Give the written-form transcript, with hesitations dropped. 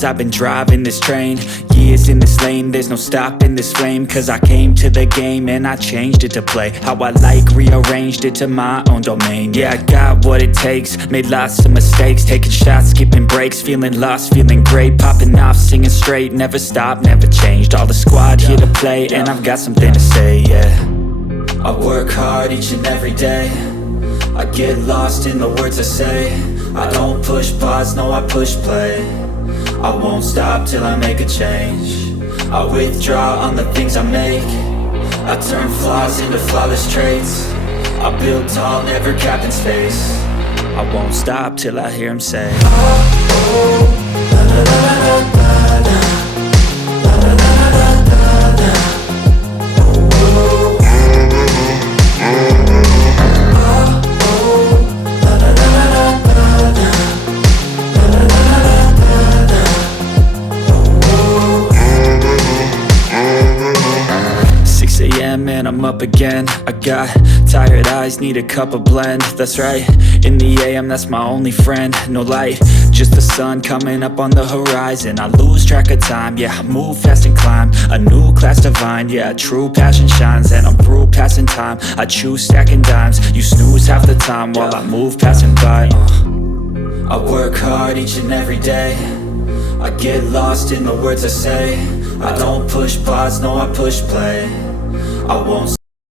years I've been driving this train, years in this lane, there's no stopping this flame. Cause I came to the game and I changed it to play how I like, rearranged it to my own domain. Yeah, I got what it takes, made lots of mistakes, taking shots, skipping breaks, feeling lost, feeling great, popping off, singing straight, never stopped, never changed. All the squad here to play and I've got something to say, yeah. I work hard each and every day, I get lost in the words I say. I don't push pause, no I push play. I won't stop till I make a change. I withdraw on the things I make. I turn flaws into flawless traits. I build tall, never capped in space. I won't stop till I hear him say, oh, oh, la la la la la la. And I'm up again. I got tired eyes, need a cup of blend. That's right, in the AM, that's my only friend. No light, just the sun coming up on the horizon. I lose track of time, yeah, I move fast and climb a new class divine, yeah, true passion shines. And I'm through passing time, I choose stacking dimes. You snooze half the time while I move passing by. I work hard each and every day, I get lost in the words I say. I don't push pause, no I push play. I won't